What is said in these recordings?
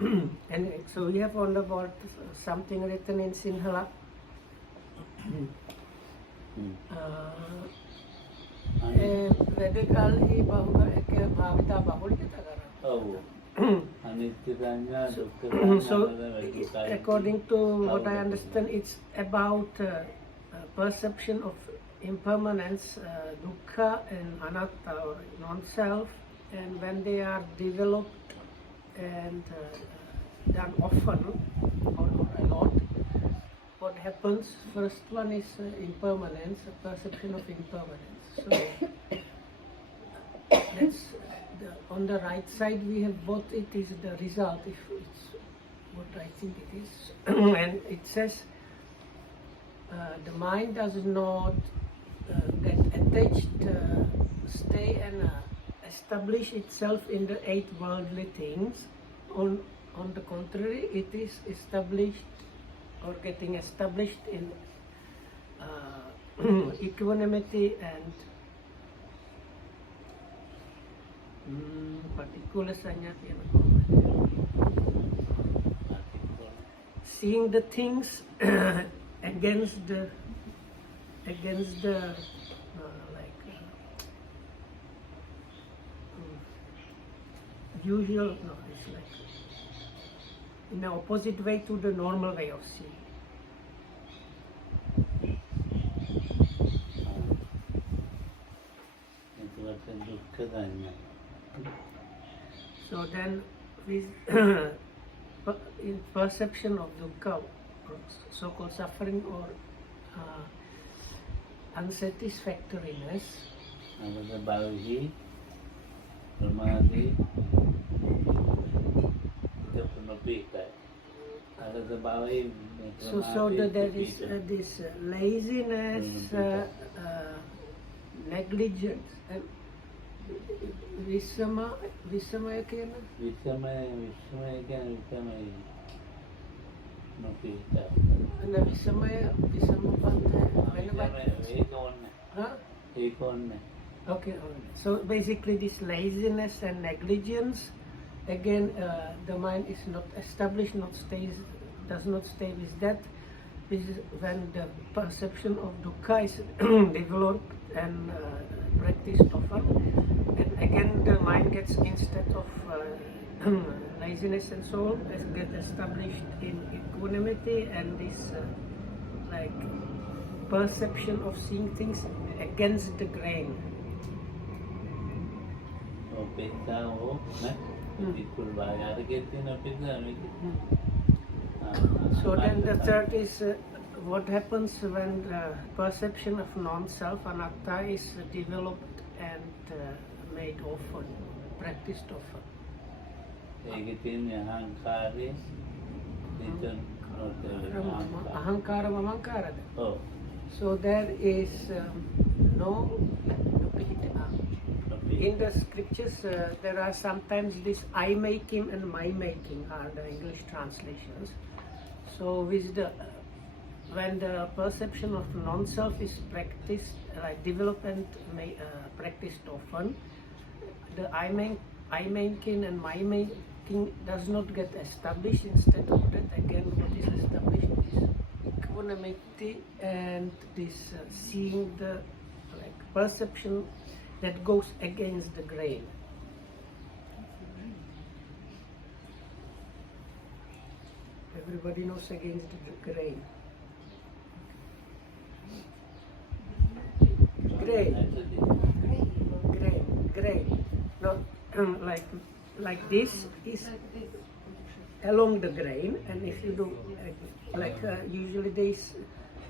And so we have wondered about something written in Sinhala. වැඩකාලෙහි බහුක භාවිතා බහුලිකත කරා. So according to what I understand, it's about perception of impermanence, dukkha and anatta or non-self, and when they are developed and done often or a lot, what happens? First one is impermanence, a perception of impermanence. So that's on the right side we have what it is the result, if it's what I think it is. And it says the mind does not get attached, stay and establish itself in the 8 worldly things. On the contrary, it is established or getting established in equanimity and particular sanya, seeing the things against the usual, no, it's like in the opposite way to the normal way of seeing. So then with in perception of dukkha, so-called suffering or unsatisfactoriness, so there is this laziness, negligence, and විසමය කියන Okay, so basically this laziness and negligence, again the mind is not established, does not stay with that. This is when the perception of dukkha is developed and practiced often, and again the mind gets, instead of laziness and so on, gets established in equanimity and this like perception of seeing things against the grain. So then the third is what happens when the perception of non-self, anatta, is developed and made often, practiced often. Ahankara mamankara. So there is no in the scriptures there are sometimes this I making and my making are the English translations. So with the when the perception of non-self is practiced, developed and practiced often, the I making and my making does not get established. Instead of that, again, what is established is equanimity and this seeing the perception that goes against the grain. Everybody knows against the grain. Grain. No, like this is along the grain, and if you do usually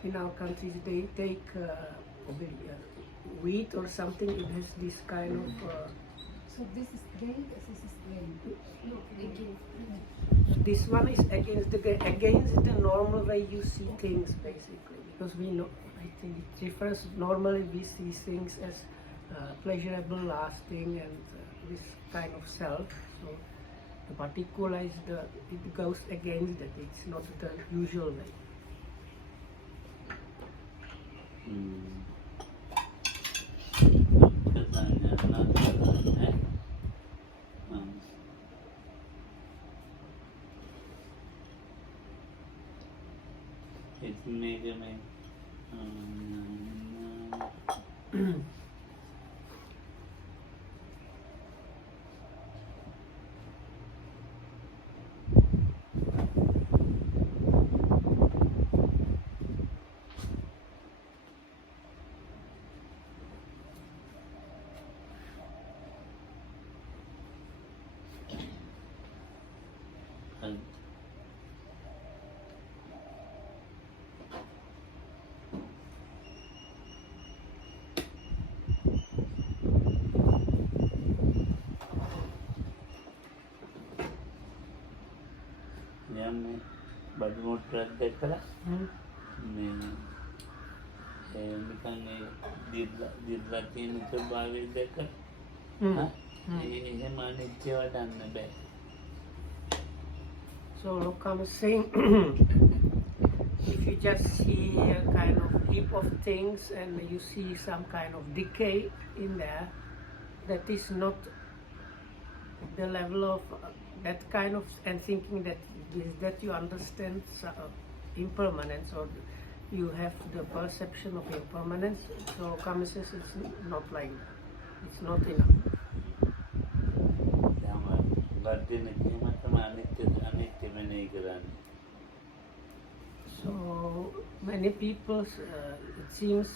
in our countries they take wheat or something. It has this kind of. So this is grain. This is grain. This one is against the normal way you see things, basically, because we know. I think it refers normally we see things as pleasurable, lasting, and this kind of self. So the particular is it goes against that. It's not the usual way. ඉතින් මේක මේ යන්නේ බඩු මුට්ටුවක් දැකලා මේ නිකන් ඒ දිර්ලා තියෙන ස්වභාවය දැකලා එහෙම අනිත්‍ය වඩන්න බෑ. So Lokam is saying, if you just see a kind of heap of things and you see some kind of decay in there, that is not the level of that kind of, and thinking that that you understand impermanence, or you have the perception of impermanence. So Lokam says it's not like that. It's not enough. So many people, it seems,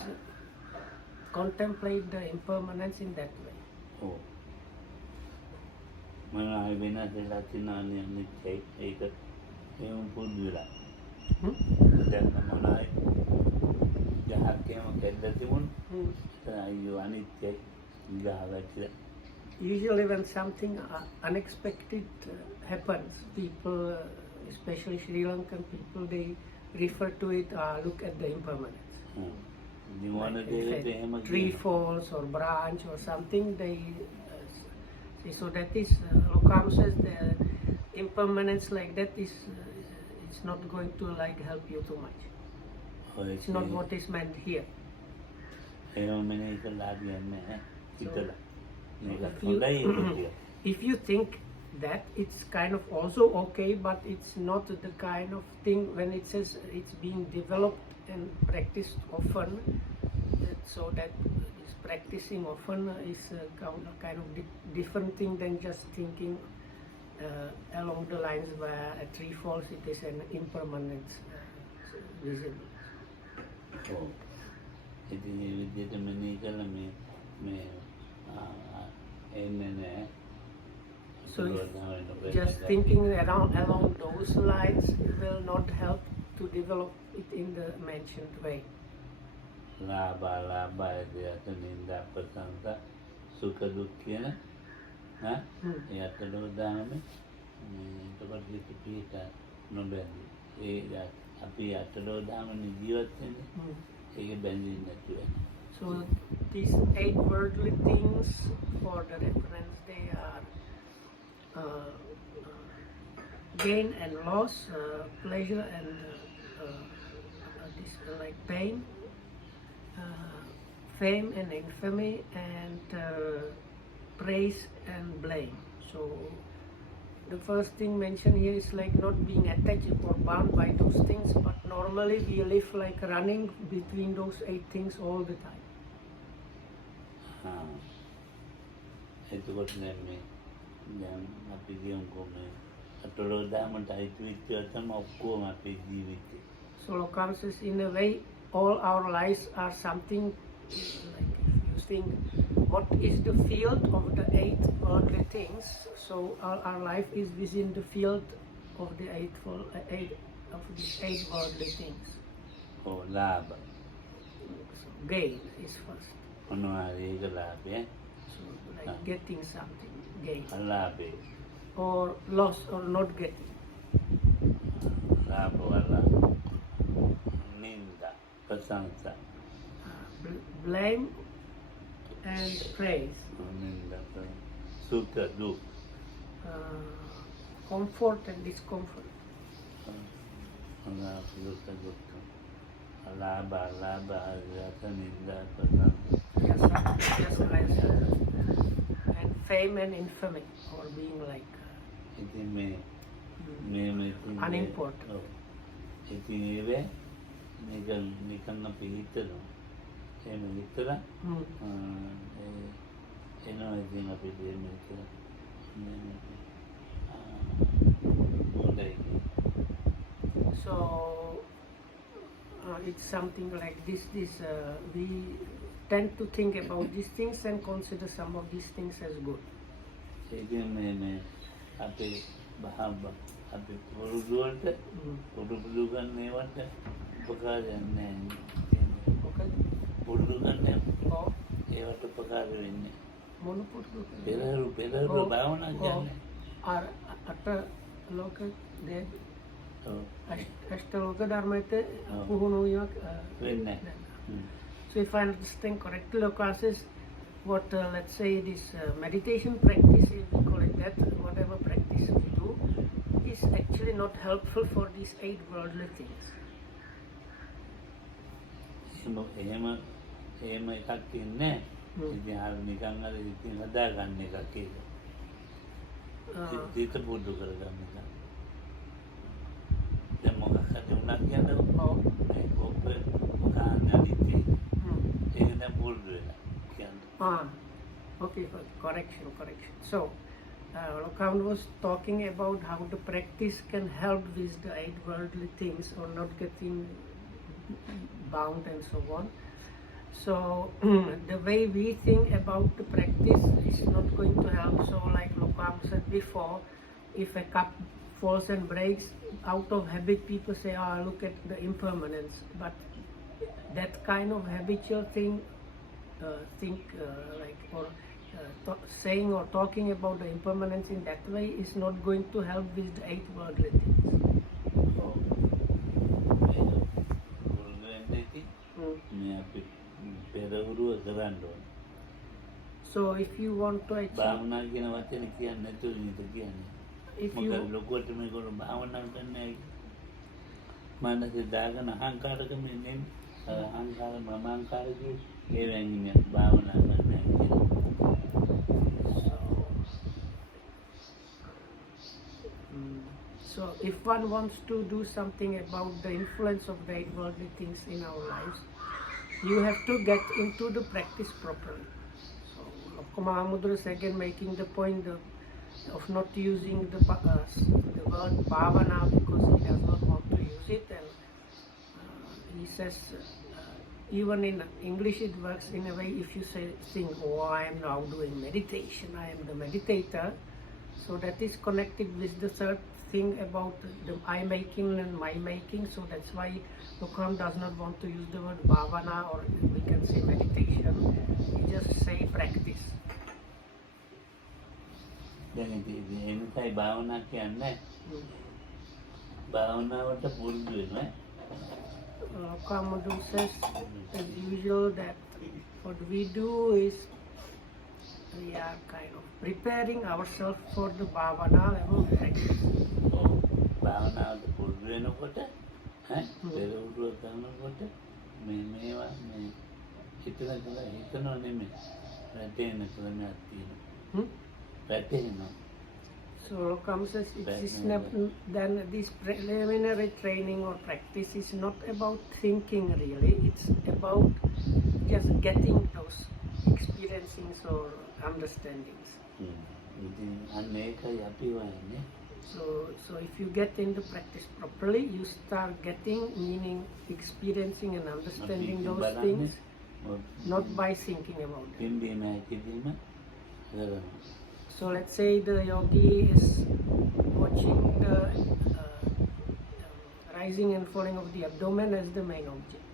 contemplate the impermanence in that way. Oh. මනයි වෙනස් වෙලා තියෙනනේ අනිත්‍යයි ඒක එහෙම පුරුදු වෙලා දැන් මනයි යහකේම කැඩලා තිබුණ අයියෝ අනිත්‍යයි ගාවච්චි. Usually when something unexpected happens, people, especially Sri Lankan people, they refer to it, look at the impermanence. Like if a tree falls or branch or something, they so that is, Lokam says the impermanence like that is it's not going to like help you too much. It's not what is meant here. If you think that, it's kind of also okay, but it's not the kind of thing when it says it's being developed and practiced often, so that practicing often is kind of different thing than just thinking along the lines where a tree falls, it is an impermanence visible. Oh. ඉතින් ඒ විදිහට මෙනෙහි කළා මේ එන්නේ. So just thinking along those lines will not help to develop it in the mentioned way. ලාභ දෙයට නින්දා ප්‍රසංස සුඛ දුක් කියන ඒ අතට දාන්නේ එතකොට පිට නොබැඳි ඒ අපි අතට දාන්නේ ජීවත් වෙන්නේ ඒක බැඳින්නේ නැතුව. So these 8 worldly things, for the reference, they are gain and loss, pleasure and this like pain, fame and infamy, and praise and blame. So the first thing mentioned here is like not being attached or bound by those things, but normally we live like running between those 8 things all the time. එතකොට දැන් අපි කියමුකෝ මේ අතට දාමට අයිති වෙච්ච තමයි ඔක්කොම අපේ ජීවිතේ. So Lokam says, in a way, all our lives are something like, if you think what is the field of the 8 worldly things, so our life is within the field of the 8 worldly things. Oh, ලාභ. So gain is first. මොනවාද ඒක ලාභය? So like getting something, gain. ලාභය. Or loss or not getting. ලාභ වල නින්දා ප්‍රශංසා. Blame and praise. නින්දා සුඛ දුක්. Comfort and discomfort. ලාභ නින්දා ප්‍රශංසා. Yes, and fame and infamy, or being like ඉතින් මේ unimportant. ඉතින් ඒවේ මේක නිකන් අපි හිතනවා. එහෙම හිතලා එනවා ඉතින් අපිට මේක හොඳයි. So it's something like this. We tend to think about these things and consider some of these things as good. ඒකෙන් මේ අපේ අපි පුරුදු වලට පුරුදු ගන්න ඒවට උපකාරයක් නැහැ. Okay. පුරුදු ගන්න Oh, ඒවට උපකාර වෙන්නේ. මොන පුරුදු? පෙරහරු භාවනා කියන්නේ. අට ලෝක දෙක ඔව්. අෂ්ටලෝක ධර්මයට පුහුණු වීමක් වෙන්නේ. So if I understand correctly, Loka says what let's say this meditation practice, if we call it that, whatever practice we do, is actually not helpful for these 8 worldly things. එහෙම එකක් තියන්නේ. ඉතින් අර නිකන් අර ඉතින් හදාගන්න එකක් ඒක. සිත පුරුදු කරගන්න එක. දැන් මොකක් හරි උනක් කියනකොට ඒ කොප්පේ මොකක්ද අනිත්‍ය. ඒක දැන් පුරුදු වෙලා කියන්නේ. Okay, correction. So Lokan was talking about how the practice can help with the 8 worldly things or not getting bound and so on. So the way we think about the practice is not going to help. So like Lokan said before, if a cup falls and breaks, out of habit people say, look at the impermanence. But that kind of habitual thing, saying or talking about the impermanence in that way is not going to help with the 8 worldly things. So if you want to achieve, භාවනා කියන වචනේ කියන්නේ නැතුව නේද කියන්නේ. මොකද ලොකුවට මේගොල්ලෝ භාවනා කරන්නේ මනසේ දාගෙන අහංකාරකම ඉන්නේ. අහංකාර මමංකාරකේ ඒ වෙන්නේ භාවනා කරන්නේ. So if one wants to do something about the influence of the 8 worldly things in our lives, you have to get into the practice properly. So Mahamudra is again making the point of not using the word bhavana because he does not want to use it, and he says even in English it works in a way. If you think, I am now doing meditation, I am the meditator, so that is connected with the third thing about the I making and my making. So that's why Lokam does not want to use the word bhavana, or we can say meditation. He just say practice. දැන් ඉතින් එනිසායි භාවනා කියන්නේ. භාවනාවට පුරුදු වෙනවා. Lokam says as usual that what we do is we are kind of preparing ourselves for the bhavana level practice. භාවනාවට පුරුදු වෙනකොට පෙරවුරුව කරනකොට මේවා හිතනවා නෙමෙයි වැටෙන ක්‍රමයක් තියෙනවා. වැටෙනවා. So Lokam says then this preliminary training or practice is not about thinking really, it's about just getting those experiencings or understandings. ඉතින් අන්න ඒකයි අපි වන්නේ. So if you get into practice properly, you start getting, meaning experiencing and understanding those things, not by thinking about them. So let's say the yogi is watching the rising and falling of the abdomen as the main object.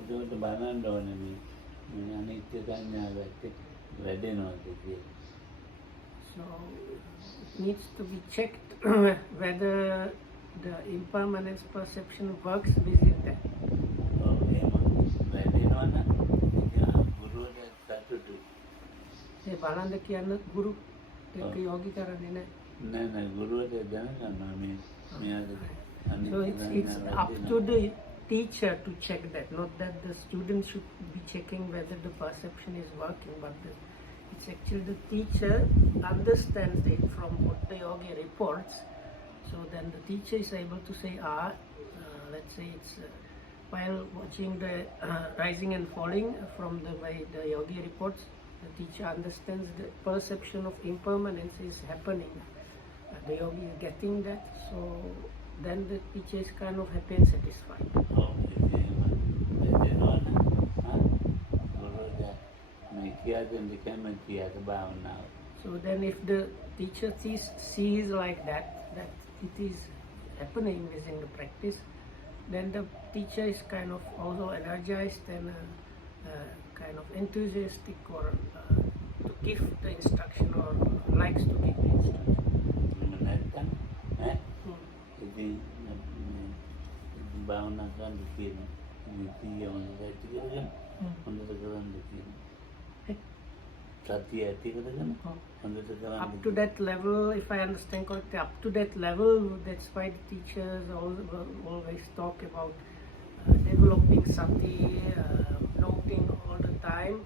ඒකට බලන්න ඕනේ මේ අනිත්‍ය සංඥාවට වැඩෙනවද කියලා. So it needs to be checked whether the impermanence perception works within that. ඒ බලන්න කියන්න ගුරු එක යෝගි කරන්නේ නැහැ. නෑ ගුරුවරයා දැනගන්නවා මේ So it's up to the teacher to check that, not that the student should be checking whether the perception is working, but it's actually the teacher understands it from what the yogi reports. So then the teacher is able to say, let's say it's while watching the rising and falling, from the way the yogi reports, the teacher understands the perception of impermanence is happening. The yogi is getting that, so then the teacher is kind of happy and satisfied. Oh, So then if the teacher sees like that it is happening within the practice, then the teacher is kind of also energized and kind of enthusiastic or to give the instruction or likes to give the instruction. Up to that level, if I understand correctly, up to that level, that's why the teachers always talk about developing sati, noting all the time,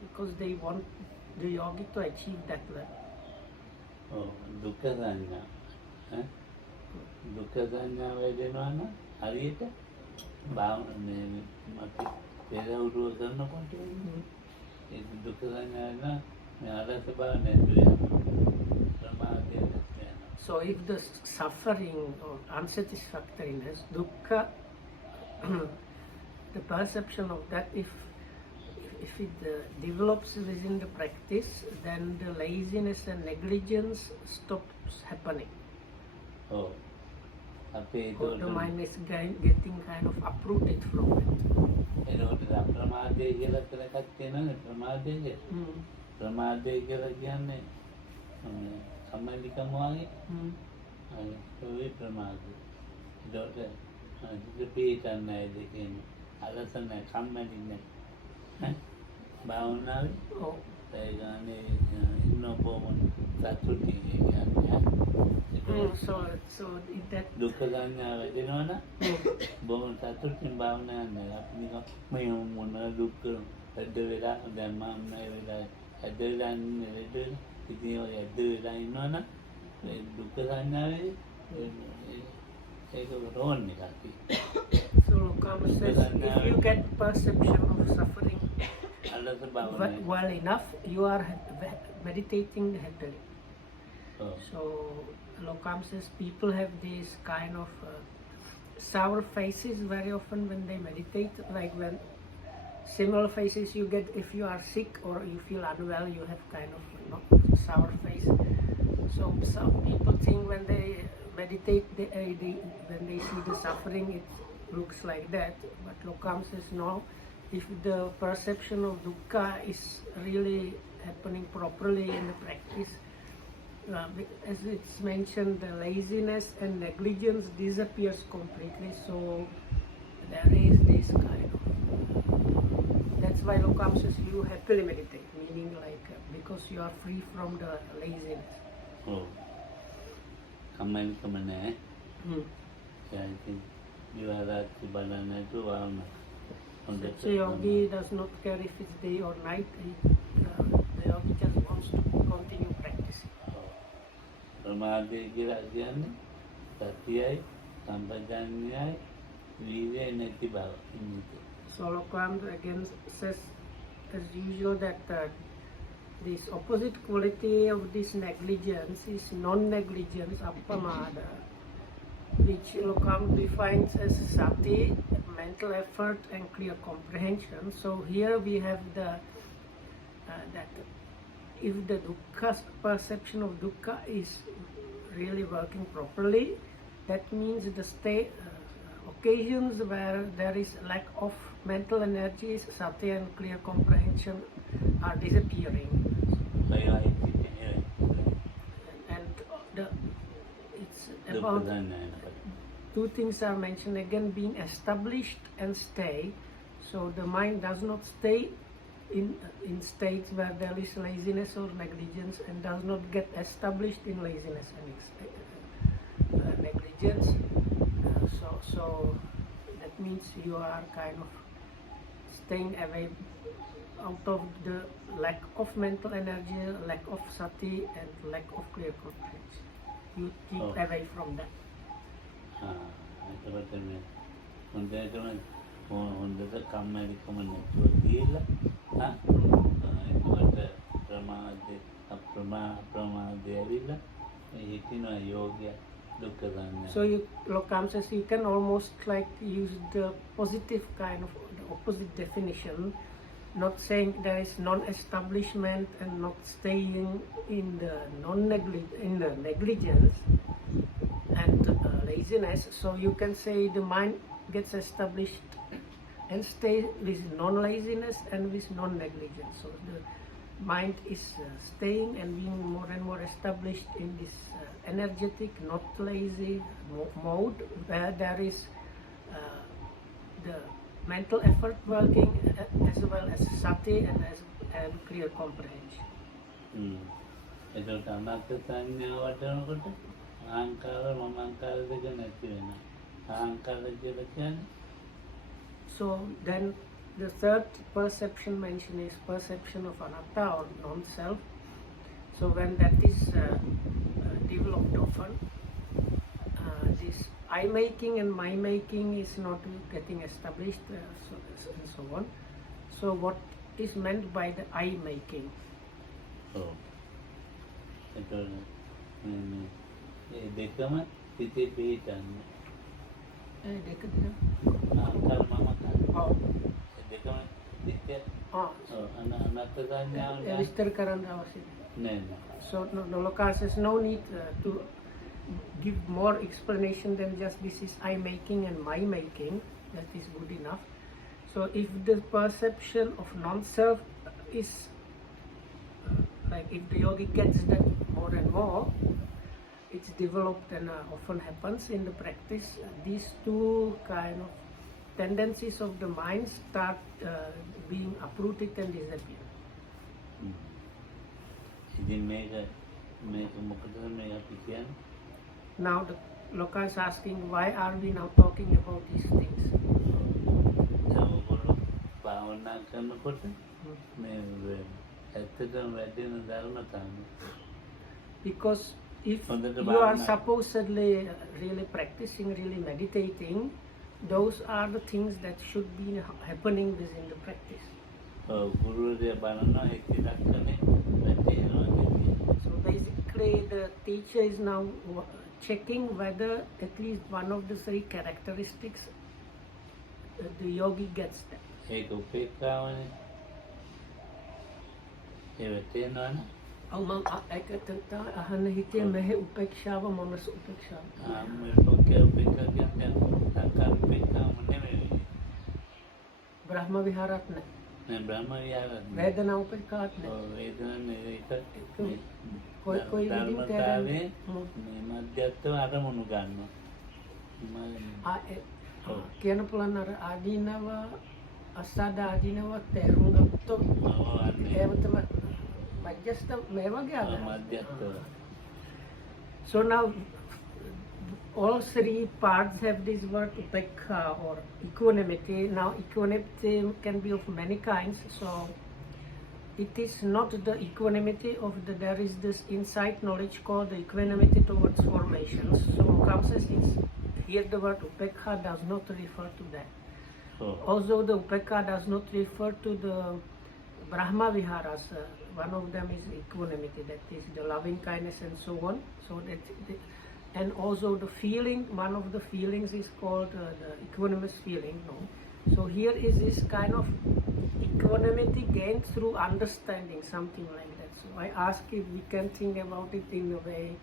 because they want the yogi to achieve that level. Oh, dukkha sanya. දුක්ඛ සංඥාව වෙදෙනවා නම් හරියට මේ අපි පෙරවුරුව කරනකොට ඒ දුක්ඛ සංඥාව නම් මේ අරස බව නැති වෙනවා ප්‍රමාදය නැති වෙනවා. So if the suffering or unsatisfactoriness, dukkha, the perception of that, if it develops within the practice, then the laziness and negligence stops happening. Oh. Or the mind is getting kind of uprooted from it. එතකොට අප්‍රමාදය කියලා එකක් තියෙනවනේ ප්‍රමාදය. ප්‍රමාදය කියලා කියන්නේ සම්මලිකම වගේ. ඒ ප්‍රමාදය. ඒකට පිටන්න නැහැ කියන්නේ අලස නැහැ කම්මැලි නැහැ. භාවනාවේ ඒ ගානේ ඉන්න බොමන් සතුටි කියන්නේ. So in that දුක්ඛ සංඥාව වෙදෙනවා නම් බොහොම සතුටින් භාවනා කරනවා. අපි නිකන් මේ මොන දුක්ඛ ඇද්ද වෙලා දැන් මම මේ වෙලාවේ ඇද්ද වෙලා ඉන්නේ ඉතින් ඔය ඇද්ද වෙලා ඉන්නවනම් මේ දුක්ඛ සංඥාවේ ඒක රෝන් එකක්. So Kama says, if you get perception of suffering well enough, you are meditating happily. So Lokam says people have these kind of sour faces very often when they meditate, like when similar faces you get if you are sick or you feel unwell, you have kind of sour face. So some people think when they meditate, when they see the suffering, it looks like that. But Lokam says no, if the perception of dukkha is really happening properly in the practice, as it's mentioned, the laziness and negligence disappears completely. So there is this kind of, that's why Lokam says you happily meditate, meaning like because you are free from the laziness. Oh, කම්මැලිකම නැහැ. Yeah, I think you are right to balance to Such a yogi does not care if it's day or night. The yogi just wants to continue practicing. ප්‍රමාදය කියලා කියන්නේ සතියයි සම්පජාඤ්ඤයයි වීර්යය නැති බව. So Lokam again says as usual that this opposite quality of this negligence is non-negligence, appamada, which Lokam defines as sati, mental effort and clear comprehension. So here we have the that if the dukkha perception of dukkha is really working properly, that means the occasions where there is lack of mental energies, sati and clear comprehension are disappearing. And it's about two things are mentioned again, being established and stay. So the mind does not stay in states where there is laziness or negligence, and does not get established in laziness and negligence. So that means you are kind of staying away out of the lack of mental energy, lack of sati and lack of clear comprehension. You keep away from that. හොඳට කම්මැලිකම නැතුව තියලා එතකොට අප්‍රමාදය ඇවිල්ලා හිටිනවා යෝගය දුක්ඛ සංඥා. So Lokam says you can almost like use the positive kind of the opposite definition, not saying there is non-establishment and not staying in the negligence and laziness. So you can say the mind gets established and stays with non-laziness and with non-negligence. So the mind is staying and being more and more established in this energetic, not lazy mode, where there is the mental effort working as well as sati and clear comprehension. එතකොට අනාත්ම සංඥාව වටනකොට අහංකාර මමංකාර දෙක නැති වෙනවා. අහංකාර කියලා කියන්නේ So then the third perception mentioned is perception of anatta or non-self. So when that is developed often, this I-making and my-making is not getting established and so on. So what is meant by the I-making? එතකොට මේ දෙකම සිතේ පිහිටන්නේ. අහංකාර මමංකාර දෙකම සිතේ අනාත්ම සංඥාව විස්තර කරන්න අවශ්‍යයි. නෑ. So Lokam says no need to give more explanation than just this is I making and my making. That is good enough. So if the perception of non-self is like if the yogi gets that more and more, it's developed and often happens in the practice. These two kind of tendencies of the mind start being uprooted and disappear. ඉතින් මේක මොකටද මේ අපි කියන්නේ? Now the Lokam is asking why are we now talking about these things? ඔයගොල්ලෝ භාවනා කරනකොට මේ ඇත්තටම වැඩෙන ධර්මතාවය. Because if you are supposedly really practicing, really meditating, those are the things that should be happening within the practice. ගුරුවරයා බලනවා ඒක ඉලක්කනේ වැඩෙනවා. So basically the teacher is now checking whether at least one of the three characteristics the yogi gets that. ඒක උපේක්ඛාවනේ. ඒ වෙතේනවනේ. මම ඒකට අහන්න හිතේ මෙහි උපේක්ෂාව මනස උපේක්ෂාව. උපේක්ඛා කියන්නේ සංකාර උපේක්ඛාව නෙමෙයි. බ්‍රහ්ම විහාරත් නැහැ. නෑ බ්‍රහ්ම විහාරත් නෑ. වේදනා උපේක්ඛාත් නැහැ. වේදනා ඒක કોઈ ධර්මතාවයේ මේ මධ්‍යස්ථව අරමුණු ගන්නවා. කියන පුළුවන් අර ආදීනව අසාද ආදීනව තේරුම් ගත්තොත් ඒව තමයි මධ්‍යස්ථ මේ වගේ මධ්‍යස්ථව. So now all three parts have this word upekha or equanimity. Now equanimity can be of many kinds. So it is not the equanimity of there is this insight knowledge called the equanimity towards formations. So Lokam says here the word upekha does not refer to that. Also the upekha does not refer to the Brahma viharas. One of them is equanimity, that is the loving kindness and so on. So that and also the feeling, one of the feelings is called the equanimous feeling. No? So here is this kind of equanimity gained through understanding, something like that. So I ask if we can think about it in a way,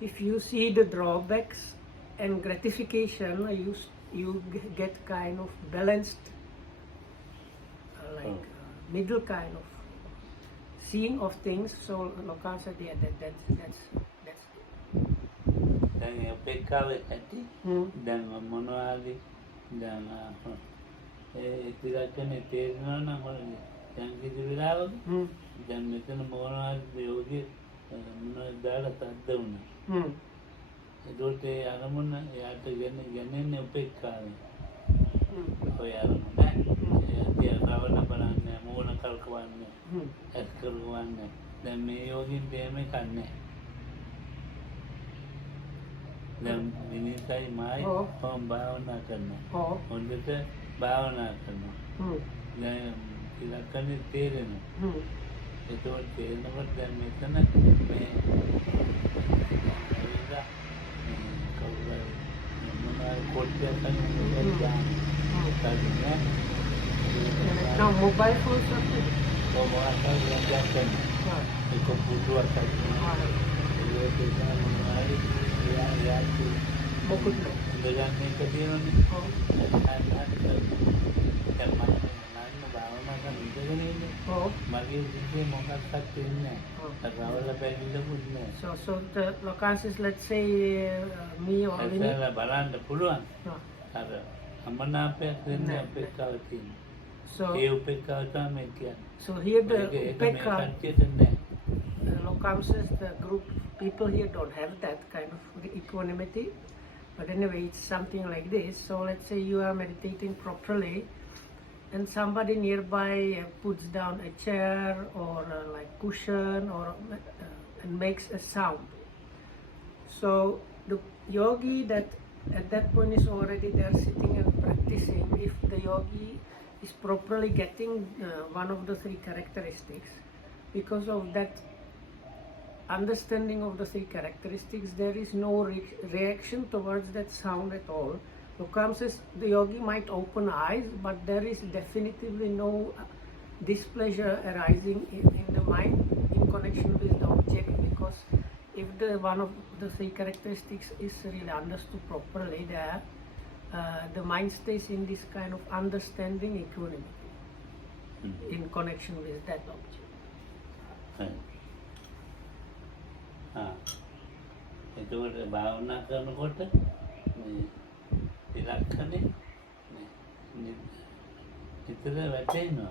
if you see the drawbacks and gratification, you get kind of balanced, middle kind of seeing of things. So Lokam said, yeah, that's දැන් උපේක්ඛාවේ ඇති දැන් මොනවාරි දැන් ඒ ඉතිරකනේ තේරෙනවා නම් දැන් කිසි වෙලාවක දැන් මෙතන මොනවාරි යෝගී මොනවද දාලා තද්ද වුණා. ඒකට ඒ අරමුණ එයාට ගන්නේ උපේක්ඛාවේ. ඔය අරමුණ ඒ රවණ බලන්නේ මූණ කල්කවන්නේ ඇස් කරවන්නේ දැන් මේ යෝගීන් දෙමේ කන්නේ. දැන් මිනිස්සයි මායි කොම් භාවනා කරනවා. හොඳට භාවනා කරනවා. දැන් ඉලක්කනේ තේරෙනවා. ඒකෝට තේරෙනකොට දැන් මෙතන මේ ඇවිල්ලා කවුරුහරි මොනවා කොට්ටයක් කරනවා. Now mobile phones are මොනවා කරනවා ඒක පුදුවක් කරනවා. ඒක තමයි Bokut. ඉඳගන්න එක තියෙනනේ. දැන් මම භාවනා කරන ඉඳගෙන ඉන්නේ. මගේ ජීවිතේ මොකක්වත් වෙන්නේ නැහැ. රවල බැරිලකුත් නැහැ. So the locations, let's say me or Vinny. ඒක බලන්න පුළුවන්. අර අමනාපයක් වෙන්නේ අපේක්ෂාව තියෙන. So ඒ උපේක්ෂාව තමයි කියන්නේ. so here the ඒක මේ upekka කච්චියට නැහැ. locations, the group people here don't have that kind of equanimity. But anyway, it's something like this. So let's say you are meditating properly, and somebody nearby puts down a chair or like cushion or and makes a sound. So the yogi that at that point is already there sitting and practicing. If the yogi is properly getting one of the three characteristics, because of that understanding of the three characteristics, there is no reaction towards that sound at all. Lokam says the yogi might open eyes, but there is definitively no displeasure arising in the mind in connection with the object, because if the one of the three characteristics is really understood properly, there the mind stays in this kind of understanding equanimity in connection with that object. එතකොට භාවනා කරනකොට මේ ඉලක්කනේ හිතට වැටෙනවා.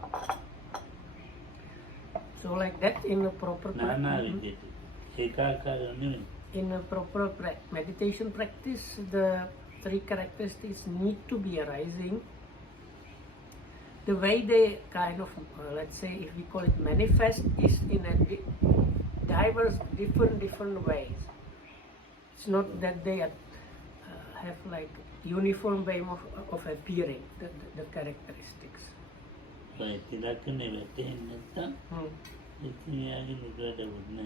So like that in a proper නානා විදිහට ඒකාකාර නෙවෙයි. in a proper meditation practice, the three characteristics need to be arising. The way they kind of, let's say, if we call it manifest, is in a diverse, different ways. It's not that they have like uniform way of appearing, the characteristics. Right, ඉලක්කනේ වැටෙන්නේ නැත්නම් ඉතින් යාගේ නුගඩ වුණා.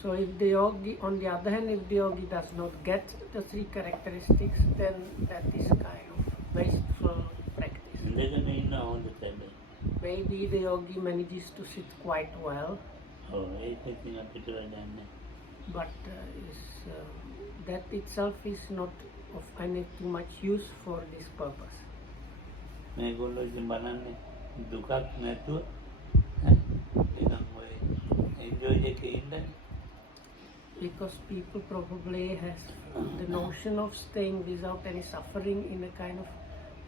So if the yogi, on the other hand, if the yogi does not get the three characteristics, then that is kind of wasteful practice. ඉඳගෙන ඉන්න හොඳ තැන. Maybe the yogi manages to sit quite well, ඒක ඉතින් අපිට වැඩන්නේ. but that itself is not of any too much use for this purpose. මේගොල්ලෝ ඉතින් බලන්නේ දුකක් නැතුව නිකන් ඔය එන්ජොයි එකේ ඉන්න. Because people probably has the notion of staying without any suffering in a kind of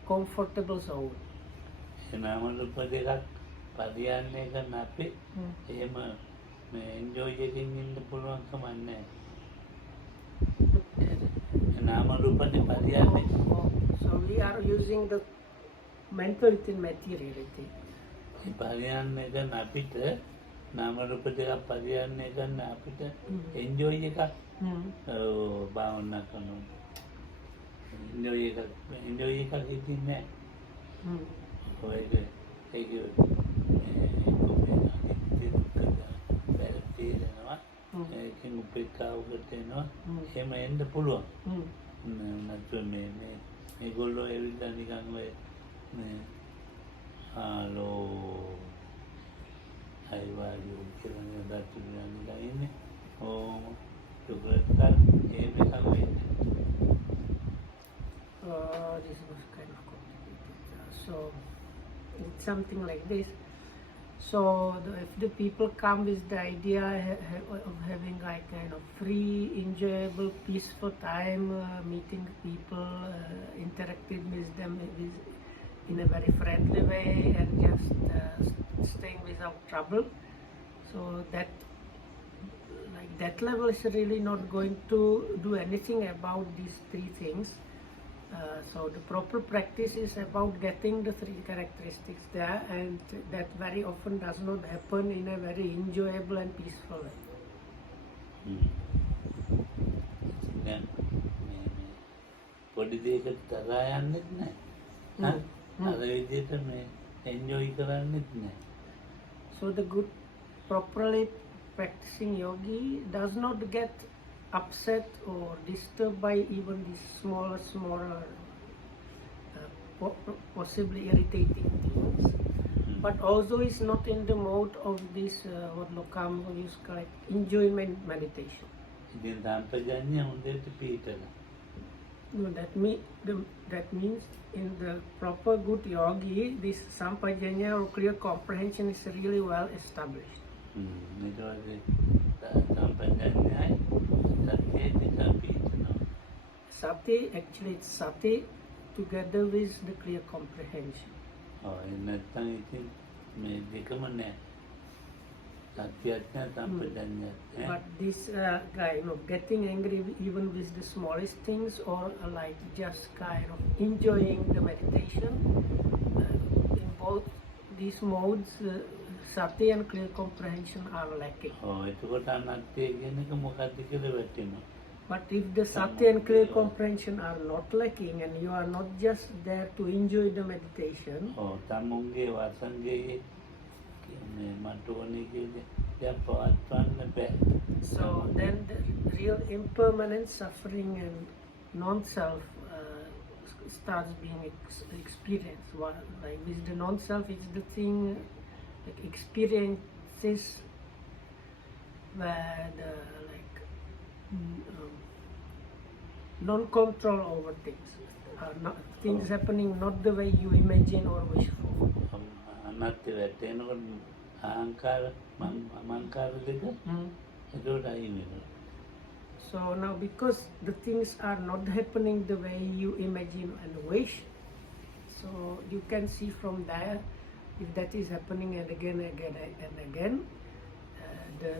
comfortable zone. නාම රූප දෙකක් පරියන්නේ කරන අපේ එහෙම මේ එන්ජොයි එකකින් ඉන්න පුළුවන් කමක් නැහැ. නාම රූපනේ පරියන්නේ. So we are using the mentality and materiality. ඒ පරියන්නේ කරන අපිට නාම රූප දෙකක් පරියන්නේ කරන අපිට එන්ජොයි එකක් භාවනා කරනවා. එන්ජොයි එකක් ඉතින්නේ නැහැ. ඒක ඒකෙන් උපේක්ෂාවකට එනවා. එහෙම එන්න පුළුවන්. නැත්නම් මේගොල්ලෝ ඇවිල්ලා නිකන් ඔය මේ හලෝ අයවාලියෝ කියන දත් නිකන් ඉන්නේ. චොකලට් එහෙම එකක් වෙන්නේ. This was kind of complicated. So it's something like this. So if the people come with the idea of having like kind of free, enjoyable, peaceful time, meeting people, interacting with them in a very friendly way, and just staying without trouble, so that level is really not going to do anything about these three things. So the proper practice is about getting the three characteristics there, and that very often does not happen in a very enjoyable and peaceful way. පොඩි දෙයකට තරහා යන්නෙත් නැහැ. අර විදිහට මේ enjoy කරන්නෙත් නෑ. So the good, properly practicing yogi does not get upset or disturbed by even these smaller, possibly irritating things. But also is not in the mode of this what Lokam used to call it, enjoyment meditation. ඉතින් සම්පජඤ්ඤය හොඳට පිහිටලා. No, that means in the proper good yogi, this sampajanya or clear comprehension is really well established. ඊට පස්සේ සම්පජඤ්ඤයයි සතියේ ටික පිහිටනවා. Sati, actually it's sati together with the clear comprehension. නැත්තම් ඉතින් මේ දෙකම නෑ. සත්‍යයත් නෑ සම්පජඤ්ඤයත් නෑ. But this guy, getting angry even with the smallest things or like just kind of enjoying the meditation, in both these modes, sati and clear comprehension are lacking. එතකොට අනත්ය කියන එක මොකක්ද කියලා වැටෙනවා. But if the sati and clear comprehension are not lacking and you are not just there to enjoy the meditation, තමුන්ගේ වසංගයේ මට ඕනේ කියලා දැන් පවත්වන්න බෑ. so then the real impermanent suffering and non-self starts being experienced. Like with the non-self, it's the thing, like experiences where the non-control over things, things happening not the way you imagine or wish for. අනත්ය වැටෙනකොට අහංකාර මංකාර දෙක ඒකට අයින් වෙනවා. So now because the things are not happening the way you imagine and wish, so you can see from there if that is happening and again and again, the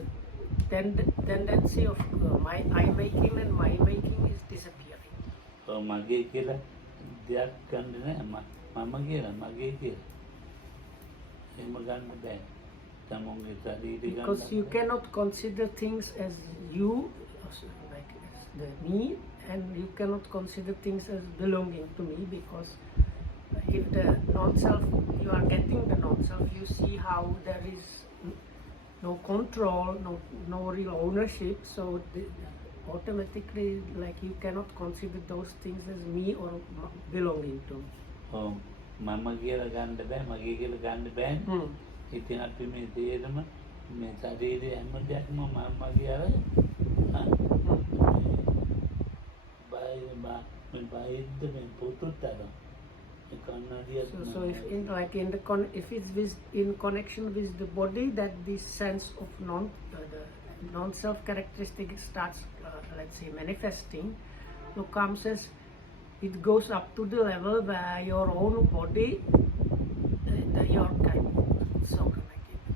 tendency of I making and my making is disappearing. මගේ කියලා දෙයක් ගන්න නෑ. මම කියලා මගේ කියලා එහෙම ගන්න බෑ. තමුන්ගේ ශරීරය ගන්න. Because you cannot consider things as you, like as the me, and you cannot consider things as belonging to me, because if the non-self, you are getting the non-self, you see how there is no control, no real ownership, so automatically like you cannot consider those things as me or belonging to me. මම කියලා ගන්න බෑ මගේ කියලා ගන්න බෑනේ. ඉතින් අපි මේ තේරම මේ ශරීරය හැම දෙයක්ම මම කියලා බයිද්ද මේ පුතුතර So if it's in connection with the body, that this sense of the non-self characteristic starts, let's say, manifesting, Lokam says it goes up to the level where your own body, your kind of, so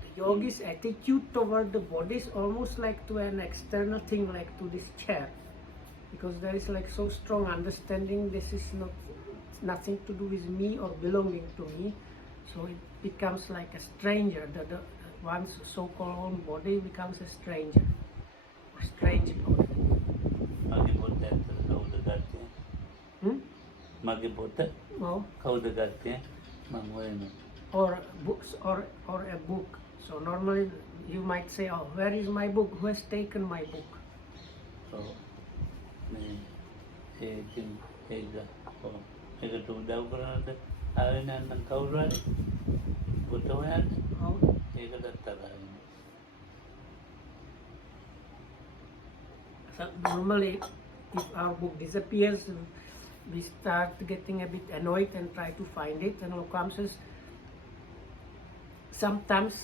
the yogi's attitude toward the body is almost like to an external thing, like to this chair, because there is like so strong understanding this is nothing to do with me or belonging to me, so it becomes like a stranger. The one's so-called own body becomes a stranger, or strange body. මගේ පොත ඇත්තට කවුද ගත්තේ? මගේ පොත කවුද ගත්තේ? මම හොයනවා. Or books or a book. So normally you might say, oh, where is my book? Who has taken my book? So ඒකට උදව් කරනද ආවේ නැත්නම් කවුරු හරි පොත හොයන්න ඒකටත් තරහින්. So normally if our book disappears, we start getting a bit annoyed and try to find it, and Lokam says sometimes,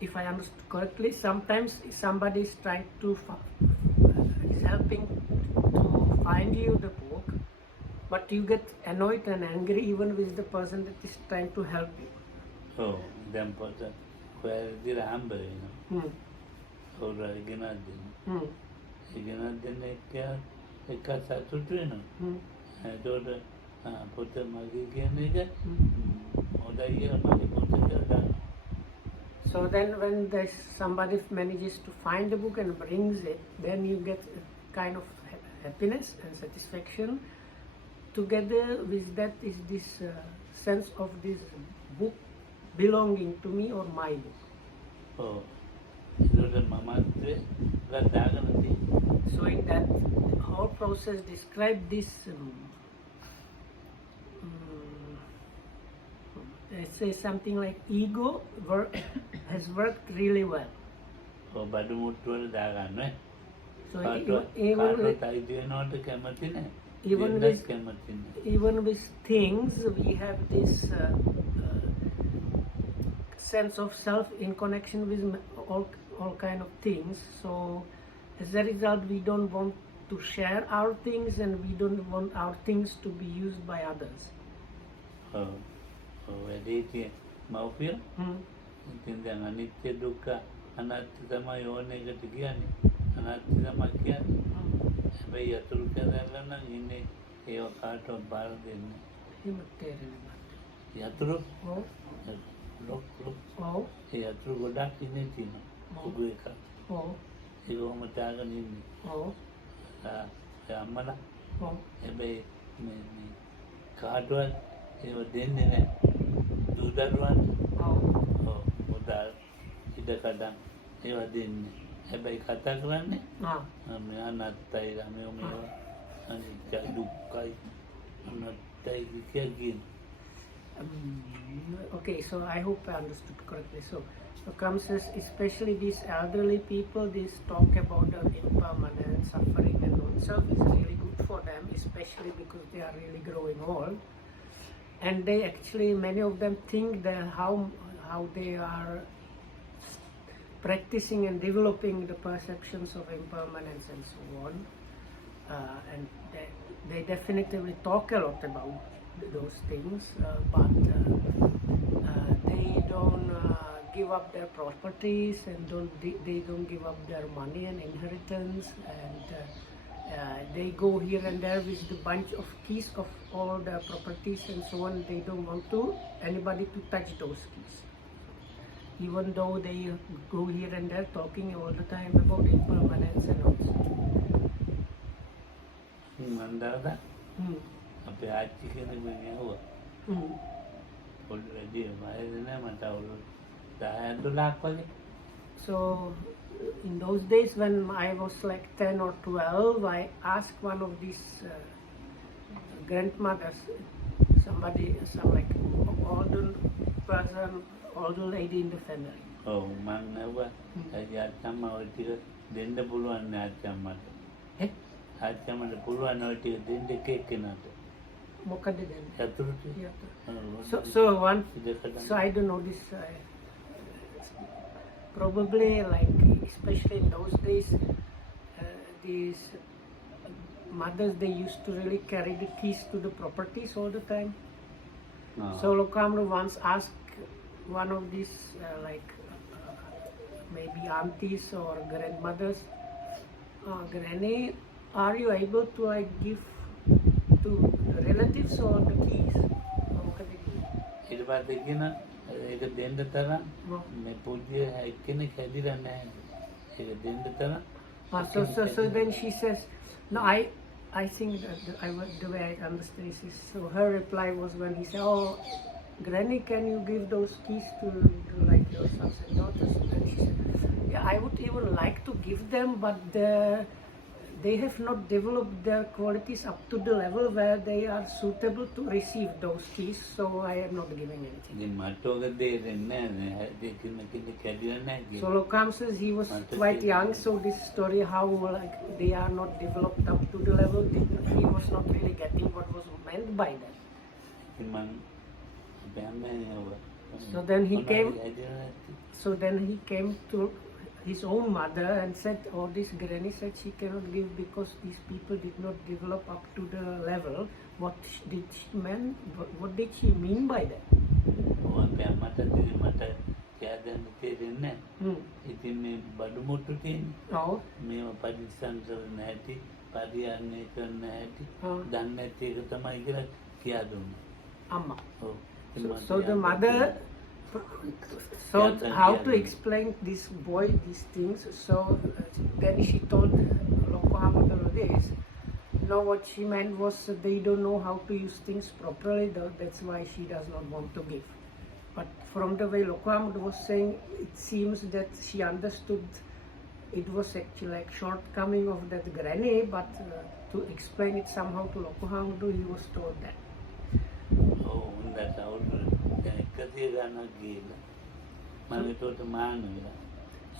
if I understood correctly, sometimes somebody is trying to is helping to find you the book, but you get annoyed and angry even with the person that is trying to help you. දැන් පොත හොයලා හම්බ වෙනවා. කවුරු හරි ගෙනත් දෙනවා. ඒ ගෙනත් දෙන්න එක සතුටු වෙනවා. ඒතකොට පොත මගේ කියන එක හොඳයි කියලා මගේ පොත කියලා ගන්නවා. So then when there's somebody manages to find the book and brings it, then you get a kind of happiness and satisfaction together with that is this sense of this book belonging to me or my book. ඔව්. ඒකට මමත්වයේ ගදාගෙන තියෙනවා. So in that whole process describe this let's say something like ego has worked really well. ඔව් බඩු මුට්ටු වල දාගන්නවා. So කාටවත් අයිති වෙනවට කැමති නැහැ. even දෙන්නත් with කැමති නැහැ. even with things we have this sense of self in connection with all kind of things. So as a result we don't want to share our things and we don't want our things to be used by others. ඔව්. ඔව් වැඩි තියෙන මව්පිය. ඉතින් දැන් අනිත්‍ය දුක්ඛ අනාත්ම තමයි ඕන එකට කියන්නේ. අනාත්ම තමයි කියන්නේ. හැබැයි අතුරු කරලා නම් ඉන්නේ ඒව කාටවත් බාර දෙන්නේ. යතුරු Oh, ලොක් oh, ඒ යතුරු ගොඩක් ඉන්නේ තියෙනවා. සුදු එක. oh, ඒක ඔහම දාගෙන ඉන්නේ. oh, ඒ අම්මලා oh. හැබැයි මේ කාටවත් ඒව දෙන්නේ නැහැ. දූ දරුවන් Oh, මුදල් ඉඩකඩම් ඒව දෙන්නේ. හැබැයි කතා කරන්නේ ah. මේ අනත්තයි ළමයෝ මේව අනිත්‍ය දුක්ඛයි අනත්තයි කියන. Okay, so I hope I understood correctly. So comes as especially these elderly people, this talk about the impermanence, suffering and non-self is really good for them, especially because they are really growing old. And they actually, many of them think that how they are practicing and developing the perceptions of impermanence and so on. And they definitively talk a lot about those things, but they don't give up their properties and they don't give up their money and inheritance, and they go here and there with the bunch of keys of all their properties and so on. They don't want anybody to touch those keys, even though they go here and there talking all the time about impermanence and all. මන්දාද අපේ ආච්චි කෙනෙක් මෙහුවා. පොඩි වැඩි වයස නැහැ මට අවුරුදු 10 12ක් වගේ. So in those days when I was like 10 or 12, I asked one of these grandmothers, some like older person, older lady in the family. ඔව් මම නෑ ආච්චම්මා ඔය ටික දෙන්න පුළුවන් නෑ ආච්චම්මට. ආච්චම්මට පුළුවන් ඔය ටික දෙන්න කෙනෙක්ට. මොකද දෙන්නේ? යතුරු ටික. So I don't know this. Probably like especially in those days, these mothers they used to really carry the keys to the properties all the time. So Lokamru once asked one of these maybe aunties or grandmothers, Granny, are you able to like give to the relatives or the keys? ඊට පස්සේ කියන ඒක දෙන්න තරම් මේ පූජ්‍ය එක්කෙනෙක් හැදිලා නැහැ. ඒක දෙන්න තරම්. So then she says, no, I think that the way I understand this is, so her reply was when he said, oh, Granny, can you give those keys to like your sons and daughters? And she said, yeah, I would even like to give them, but they have not developed their qualities up to the level where they are suitable to receive those keys, so I am not giving anything. ඉතින් මට ඔක දෙන්නේ නැහැ. දෙකින් කැඩිලා නැහැ. So Lokam says he was quite young, so this story how like they are not developed up to the level, he was not really getting what was meant by that. ඉතින් මම බෑම්මනේ. So then he came to his own mother and said, oh, this granny said she cannot give because these people did not develop up to the level. What did she mean by that? අපේ අම්මට මට කියන්න තේරෙන්නේ නැහැ. ඉතින් මේ බඩු මුට්ටු තියෙන්නේ. Oh. මේව පරිස්සම් කරන්න ඇති, පරිහරණය කරන්න ඇති, දන්නේ නැති එක තමයි කියලා කියා දුන්නා. Amma. ඔව්. So the mother, so how to explain this boy these things? So then she told Lokamudra this, No, what she meant was they don't know how to use things properly, that's why she does not want to give. But from the way Lokohamud was saying, it seems that she understood it was actually like shortcoming of that granny, but to explain it somehow to Lokohamud, he was told that. Oh, that's how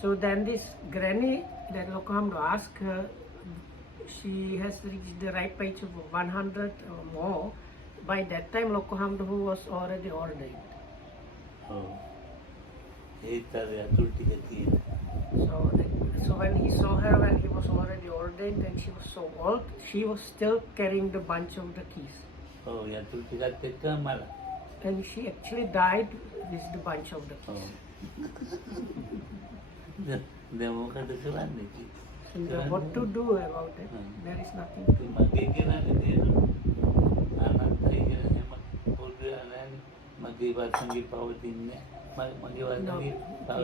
So then this granny that Lokohamud asked her, she has reached the ripe age of 100 or more. By that time, Lokohamud was already ordained. Oh. So when he saw her when he was already ordained and she was so old, she was still carrying the bunch of the keys. Oh, yeah, Mala. And she actually died with the bunch of the keys. And what to do about it? There is nothing to do.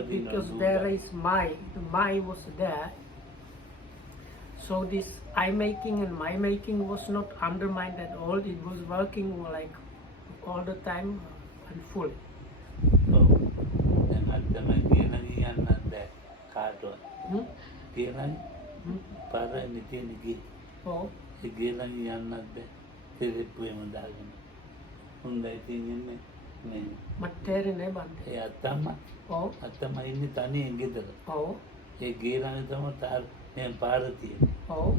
Because there is the my was there. So this I making and my making was not undermined at all. It was working like all the time and full. Oh. Materi ne bande. Oh. Oh. Oh.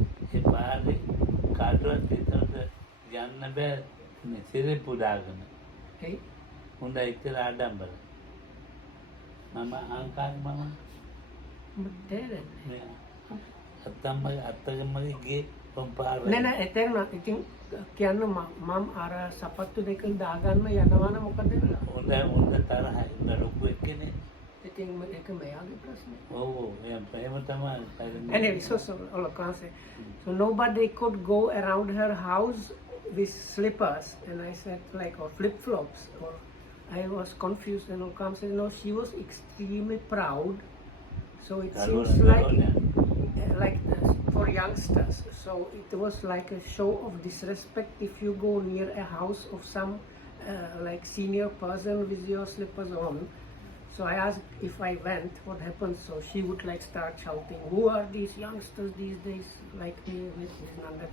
Hey. Materi. Nena eterna itin kiyanna mam ara sapattu dekan daganna yanawana mokada ඉතින් ඒක මෙයාගේ ප්‍රශ්නේ. Anyway, so all I can say. So nobody could go around her house with slippers, and I said like or flip flops, or I was confused, and Olkam said no, she was extremely proud. So it seems like for youngsters. So it was like a show of disrespect if you go near a house of some like senior person with your slippers on. So I asked if I went, what happens? So she would like start shouting, who are these youngsters these days like me with his nanda?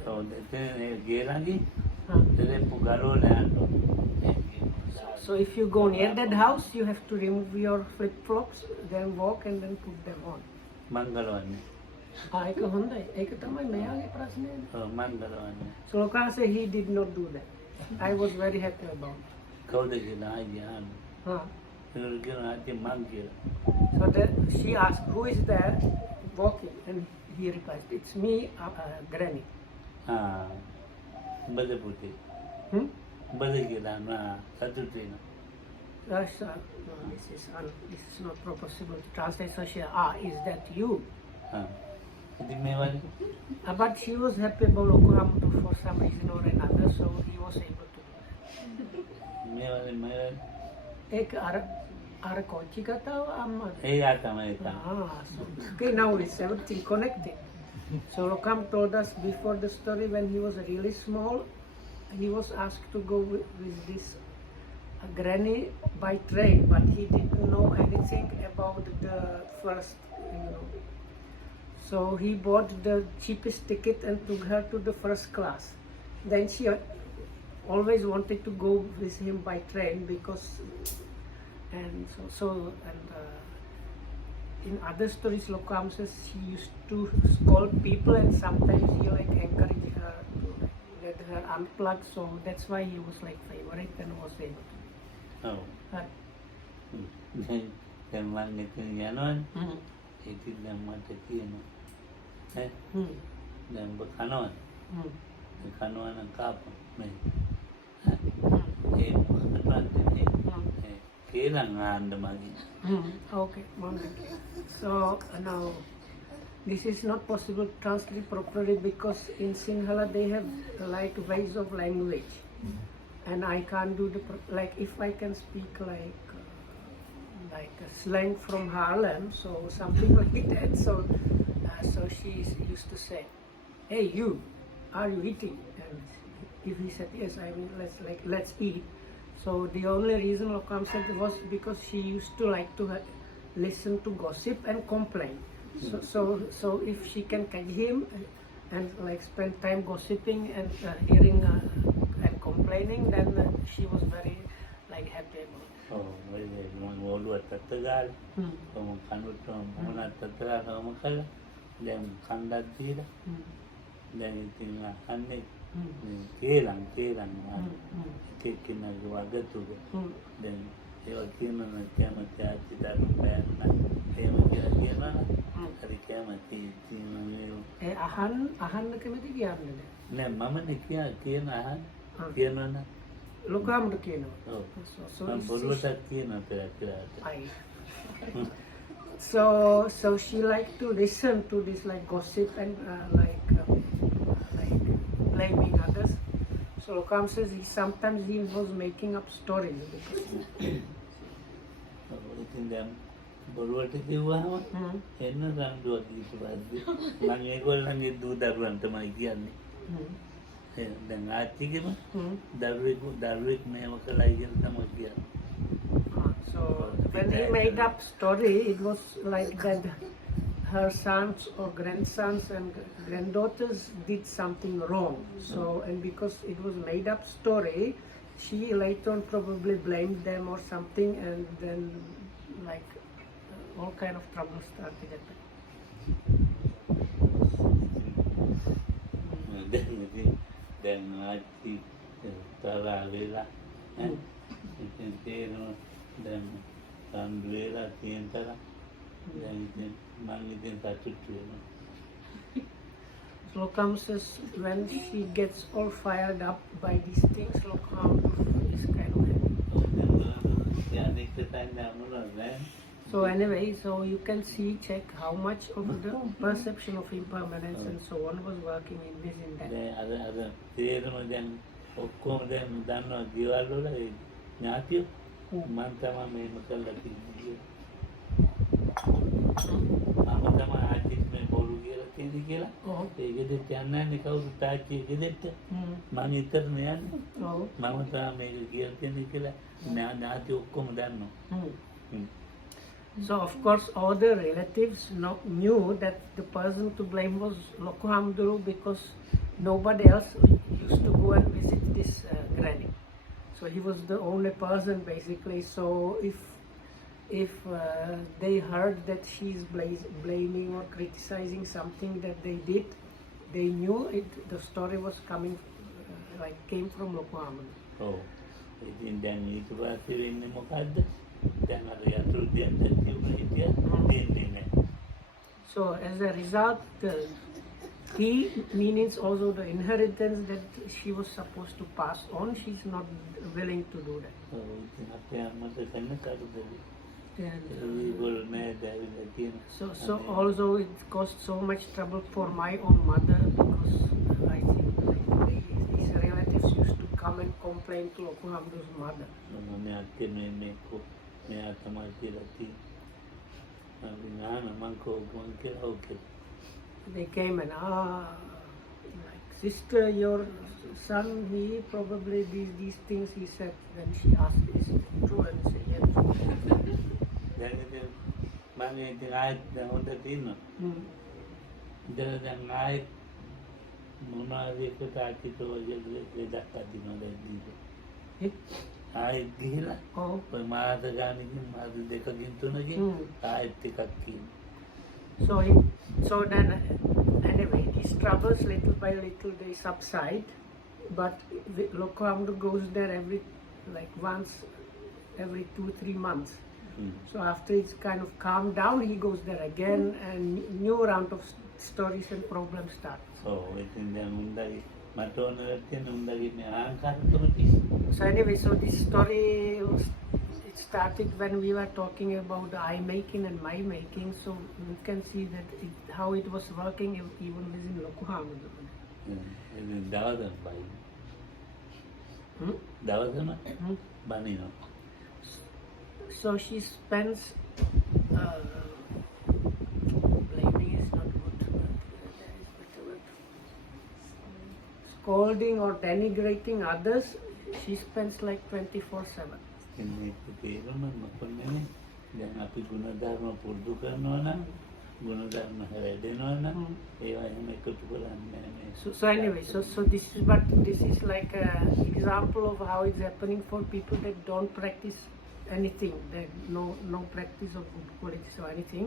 So if you go near that house, you have to remove your flip-flops, then walk and then put them on. ඒක හොඳයි. ඒක තමයි මෙයාගේ ප්‍රශ්නේ. So Loka said he did not do that. I was very happy about it. So then she asked, who is there walking? And he replies, it's me, Granny. This is not possible to translate. So she, is that you? But she was happy about Lokohamud for some reason or another, so he was able to do that. Ek ara kochi katawa amma. So okay, now it's everything connected. So Lokohamud told us before the story when he was really small, he was asked to go with this granny by train, but he didn't know anything about the first, So he bought the cheapest ticket and took her to the first class. Then she always wanted to go with him by train because, and in other stories, Lokohamud says she used to scold people and sometimes he like encouraged her to let her unplug. So that's why he was like favorite and was able to. Oh. Okay, so now this is not possible to translate properly because in Sinhala they have like ways of language, and I can't do like if I can speak like a slang from Harlem, so something like that. So she used to say, "Hey you," are you eating? And if he said yes, I mean let's eat. So the only reason Lokam said was because she used to like to listen to gossip and complain. So if she can catch him and like spend time gossiping and hearing and complaining, then she was very like happy about it. මම ඔළුවට අත ගාලා කොහොම කනුට මොනත් අත ගාලා කොහොම කළා දැන් කණ්ඩක් දීලා දැන් ඉතින් අහන්නේ කේලම් කෙක්කිනගේ වගතුග දැන් ඒවා කියනවා කැමති ආච්චි දරු බෑන්න එහෙම කියලා කියනවා හරි කැමති තියෙනවා අහන්න කැමති කියන්නේ නෑ මමනේ කියන අහන්න කියනවනේ Lokamdu කියනවා. මම බොරුවට කියනවා පෙරට So she liked to listen to this like gossip and like blaming others. So Lokam says sometimes he was making up stories. ඉතින් දැන් බොරුවට කිව්වහම එන්න රණ්ඩුවක් ඉස්සරහදී මම ඒගොල්ලන්ගේ දූ දරුවන් තමයි කියන්නේ. දැන් ආච්චිගෙම දරුවෙක් මේව කළයි කියලා තමයි කියන්නේ. So when he made up story, it was like that her sons or grandsons and granddaughters did something wrong. So and because it was made up story, she later on probably blamed them or something, and then like all kind of trouble started happening. දැන් ආච්චි තරහා වෙලා ඉතින් තේරෙනවා දැන් රණ්ඩු වෙලා තියෙන තරම් දැන් ඉතින් මම ඉතින් සතුටු වෙනවා. Lokam says when she gets all fired up by these things, Lokam is kind of happy. So anyway, so you can see, check how much of the perception of impermanence and so on was working in this in that. අද තේරෙනවා දැන් ඔක්කොම දැන් දන්නවා ගෙවල් වල ඥාතියෝ මම තමයි මේක කළා කිව්වේ. මම තමයි ආච්චිත් මේ බොරු කියලා කියන්නේ කියලා. ඒ ගෙදරට යන්නේ නැහැ කවුරු තාච්චි ගෙදරට. මම ඉතර නෑ යන්නේ. මම තමයි මේක කියලා කියන්නේ කියලා ඥාති ඔක්කොම දන්නවා. So of course all the relatives knew that the person to blame was Lokohamduru because nobody else used to go and visit this granny. So he was the only person basically. So if they heard that she is blaming or criticizing something that they did, they knew it. The story was coming came from Lokohamduru. Oh, ඉතින් දැන් ඊට පස්සේ වෙන්නේ මොකද්ද? So as a result, he means also the inheritance that she was supposed to pass on, she's not willing to do that. So also it caused so much trouble for my own mother because I think these relatives used to come and complain to Lokohamduru's mother. They came and like sister, your son, he probably these things he said. Then she asked, is it true? And said yes. ආයෙත් ගිහිලා ඔය මාස ගානකින් මාස දෙකකින් තුනකින් ආයෙත් එකක් කියනවා. So then anyway these troubles little by little they subside, but Lokohamduru goes there once every 2-3 months. So after it's kind of calmed down, he goes there again and new round of stories and problems start. So ඉතින් දැන් උන්දගේ මට ඕන තියෙන උන්දගේ මේ ආංකාර So anyway, so this story it started when we were talking about I making and my making. So you can see that how it was working even within Lokohamduru. දවසක් බයි. දවසම බනිනවා. So she spends blaming is not good. There is better word. scolding or denigrating others, she spends like 24/7. මේක තේරුම මොකක්ද? දැන් අපි ගුණධර්ම පුරුදු කරනවා නම් ගුණධර්ම හැදෙනවා නම් ඒවා එහෙම එකතු කරන්නේ නැහැ. So anyway, so this is like an example of how it's happening for people that don't practice anything. They no practice of good qualities or anything.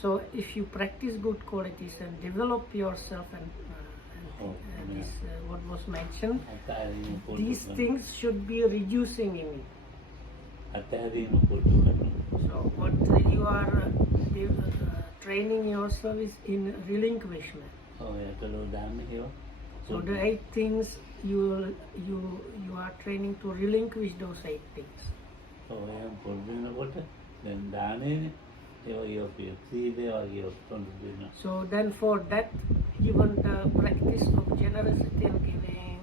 So if you practice good qualities and develop yourself and this what was mentioned, these things should be reducing in you. So what you are training yourself is in relinquishment. So the 8 things you are training to relinquish those 8 things. So then for that, even the practice of generosity and giving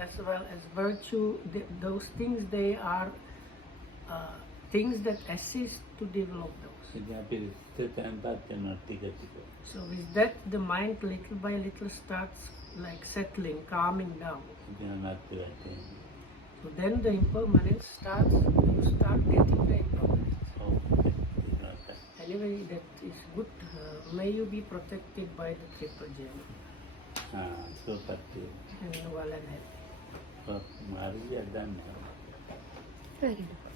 as well as virtue, those things, they are things that assist to develop those. So with that, the mind little by little starts like settling, calming down. So then the impermanence starts, you start getting the impermanence. Anyway, that is good. May you be protected by the triple gem. And well and happy. Very good.